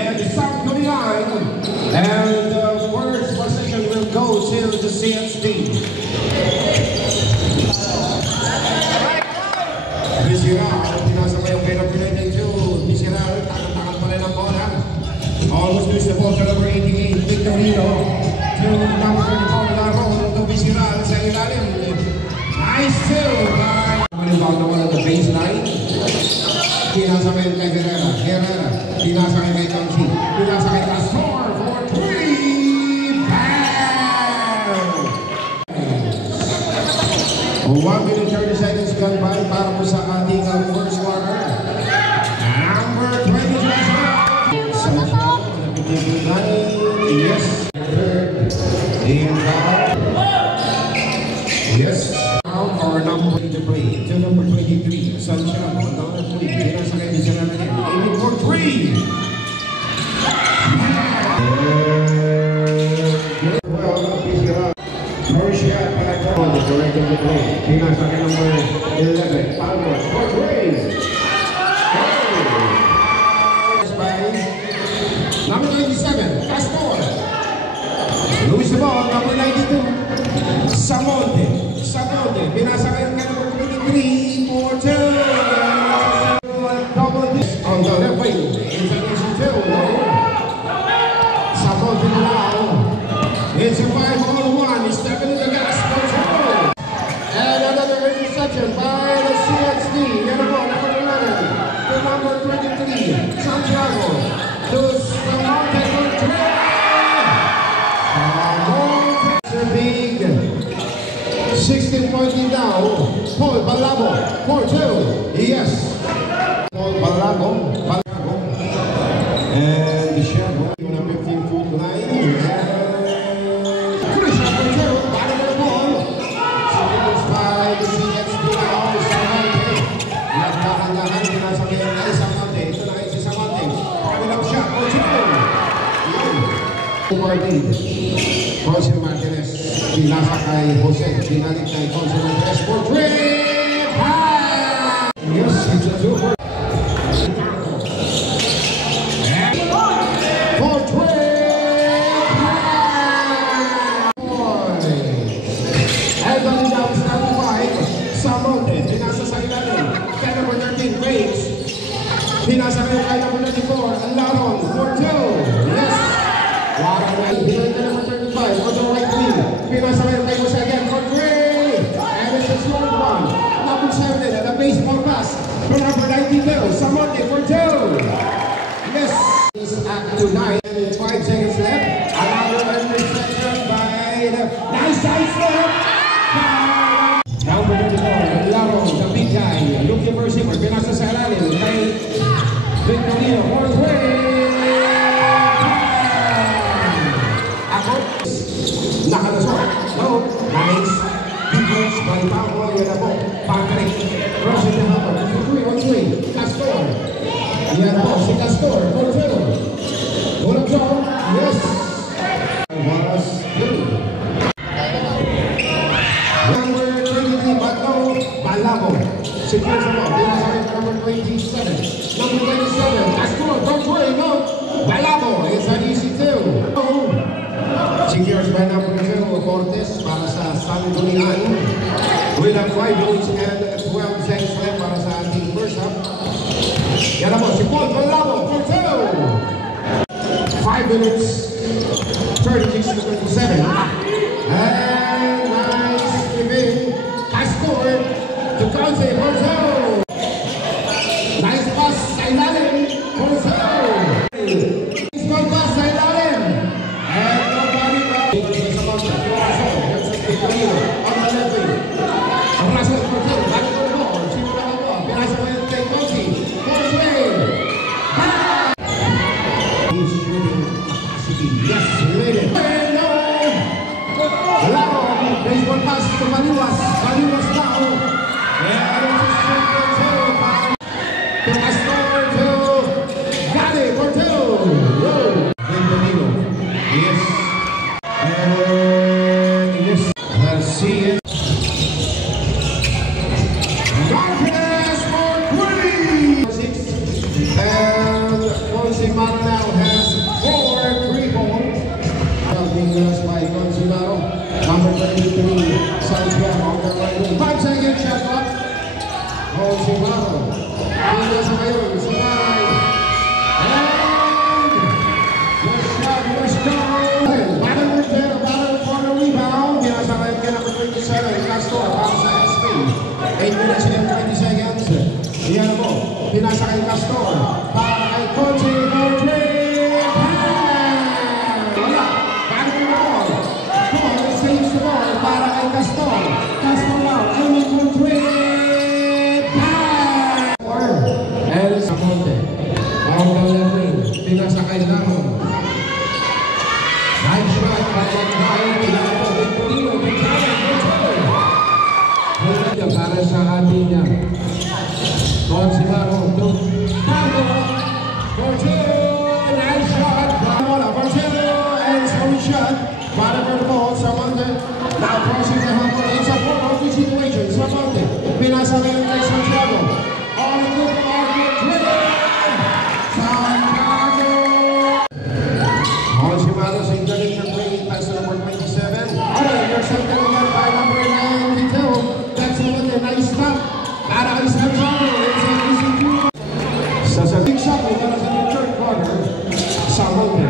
and South Korea. And the first possession will go to the CSD. Bisiral, pinasabay ang pera pinag-2. Bisiral, takot-takot pa rin ang bola. Almost lose the ball to number 88, Victorino. To number 34, Laro. To Bisiral sa ilalim. Nice two by... Rebound naman at the baseline. Pinasabay kay Herrera. Pinasabay kay Kamsi. Pinasabay kay Castor for 3. Bang! 1 minute 30 seconds gone by para po sa ating first quarter. Number 20 sa Masyado. Yes. Yes. Our number to play. To number 23. Sunshine. Number 3. Pinasakay din sila na niya. Aiming for 3. First shot by Paul. Directing the play. Pinasakay number 11. Palmer. For 3. Number 97. Castor. Lose the ball. Number 92. Samonte. Pinasakay ka number 23 for 2. Double this on the left wing. It's an easy 2. Samonte now. It's a 5-on-1. He's stepping in the gas for 2. And another interception by the CSD. Number 11 to number 23. Santiago to Samonte for 3. Samonte. Big. 16-point lead now. Paul Balabo for 2. Yes. Paul Balabo. And the shot on the 15-foot line. And Chris for 2. Bottom of the ball. Seconds by the CSD now. Samonte. Nagkahangahan pinasabihan kay Samonte. Ito na si Samonte. Pagkakang shot for 2. Martin. Jose Martinez. Pinasa kay Jose. Pinalik kay Jose Martinez for 3. Yes, it's a 2 for 3. Anthony down starting 5. Samonte. Pinasa sa ilalim. Kay number 13, Bates. Pinasa rin kay number 94, Laron for 2. Yes. Laron. Pinalik kay number 35 on the right wing. Pinasa rin kay Jose again for 3. And it's a short one. Number 7 at the baseball pass. For number 92, Samonte for 2. Yes. It's at 9 and 5 seconds left. Another interception by the nice side step. Number 34, Laron, the big guy. Looking for receiver. Pinasa sa ilalim kay Victorino for 3. Ako. Nakalasok. No. Nice. Defense by Pao. Yan na po. Patrick. Crossing the number. 3-on-3. Castor. Yan po. Si Castor. For 2. Good job. Yes. Was good. Number 23. Bato. Balabo. Secures the ball. Pinasakay for number 27. Number 27. Castor. For 3. No. Balabo. It's an easy 2. Secures by number 2, Cortez para sa Sanggunian. With a 5 minutes and 12 seconds left para sa ating first half. Yan mo, si Paul Balabo for 2. 5 minutes, 36 to 27. And nice giving. Has scored to Conce for 2. Nice pass sa ilalim for 2. Nice pass sa ilalim. And nobody He's shooting capacity. Yes, he made it. Baseball pass to Maliwas. Maliwas now. And it's a simple 2. To Castor to Gade for 2. Benjamin. Yes. And yes. Let's see it. Martinez for 3. And Fonzie Martinez has kay Laro. Nice shot by Laro. Victorino, para sa ating Consi Laro. Nice shot. Portillo and some shot. Para the ball, Samonte. Now crossing the humble. It's a 4-0 situation. Samonte. Pinasa ngayon kay Santiago. On the good market. Santiago. Consimado sa Italy for play. Pass to number 27. Alright, there's something again by number 92. That's Samonte. Nice stop. Para kay Santiago. It's a easy two. Sa big shot. Para sa third quarter. Samonte.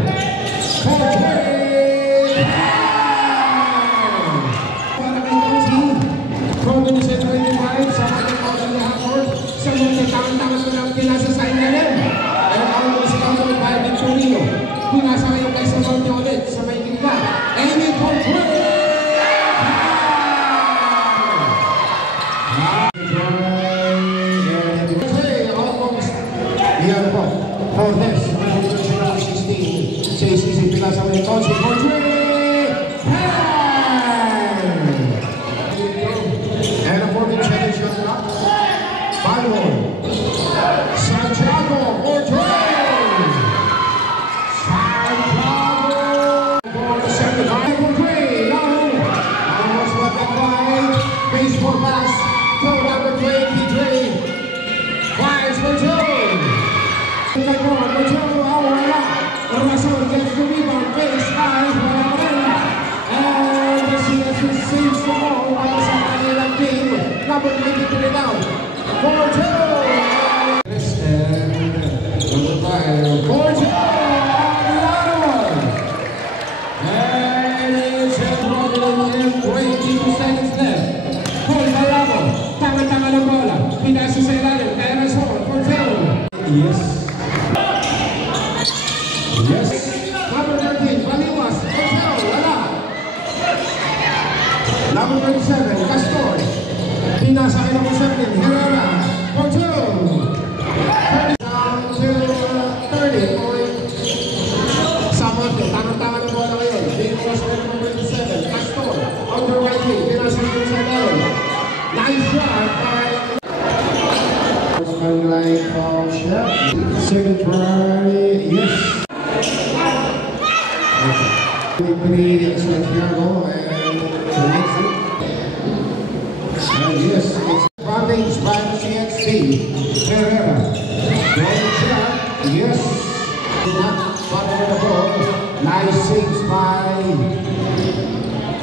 Number 27, Castor. Pinasa kay number 17, Herrera. Portillo. Down to 30 point. Samonte, tama-tama na bola ngayon. Pinasa kay number 27, Castor. On the right wing, pinasa kay number 7. Nice shot by... First line foul shot. Second try, yes. Three, Santiago and... yes, it's advantage by the CXC. Herrera. Great shot. Yes. Bottom of the ball. Nice saves by.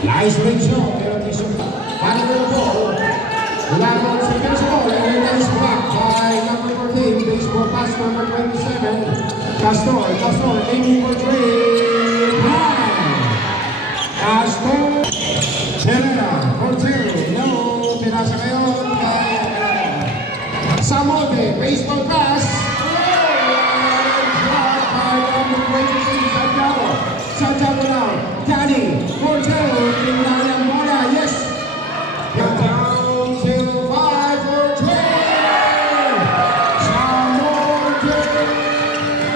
Nice big shot. Bottom of the ball. Laro sa baseball. And a nice block by number 14. Baseball pass number 27. Castor aiming for three. Castor. Herrera. Portillo. No. Pinasa ngayon kay Samonte, baseball pass. Shot by number 23, Santiago. Santiago now, Danny, Portillo, tingnan ang bola, yes. Down to 5 for 3. Samonte.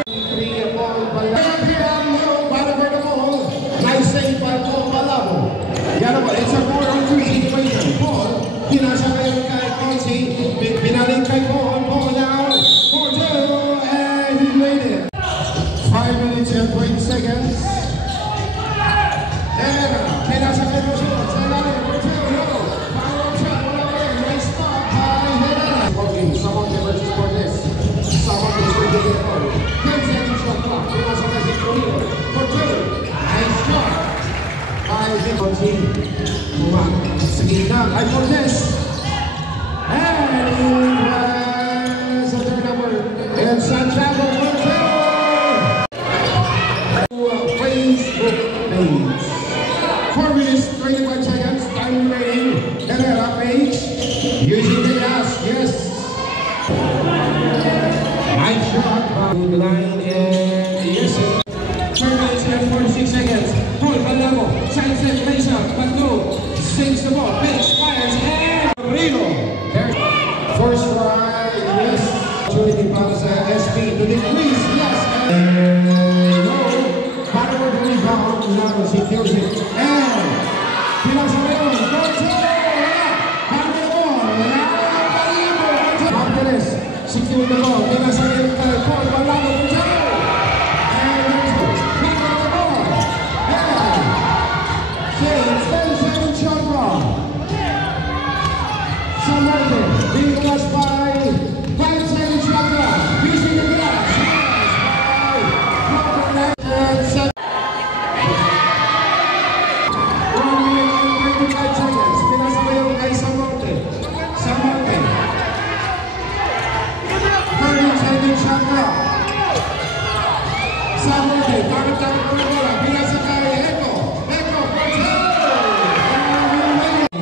3 ball, para for the ball. Nice save by Paul Balabo. Yan naman, it's a 4-on-2 situation. Paul. Pinasa ngayon kay Consi, pinaling kay Paul now, Portillo, and he made it. 5 minutes and 20 seconds. Herrera, pinasa kay Portillo, Portillo, power shot, nice spot by Herrera. Samonte versus Cortez. Samonte is ready to go. 10 seconds shot clock, pinasa kay Victorino, Portillo, nice shot by Consi. Sige na, kay Cortez. And he was a third number. And Santiago Portillo. Facebook page. 4 minutes, 21 seconds. Time remaining. Herrera page. Using the gas, yes. Nice shot. Good line and yes. 4 minutes and 46 seconds. Paul Balabo. Sunset Mesa. Pagdo. Sings the ball, base, fires, and Reno. First try, yes. Opportunity para sa SP to decrease, yes. Samuel, tarik-tarik ko na bola. Binasa kay Eko. Eko, for two!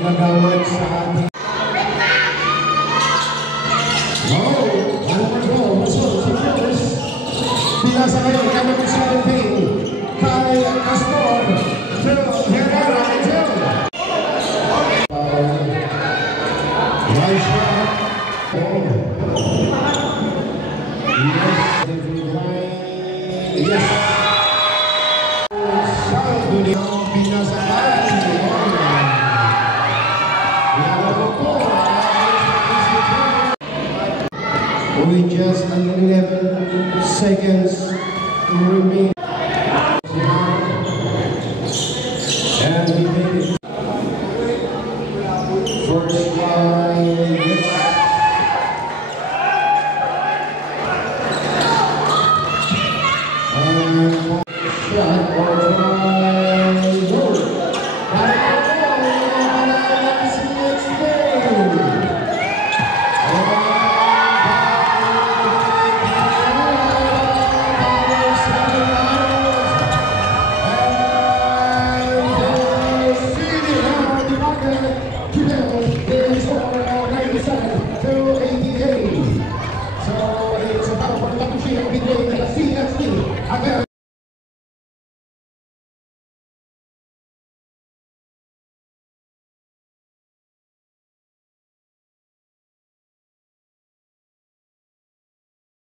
Nagawad sa ating. Oh, ano pa ito? Masol, si Flores. Binasa kayo, kami ko sa ating. Kay Castor. Herrera, Angel. Right shot. Yes. Only just 11 seconds remain. And we make it. First line. Yeah.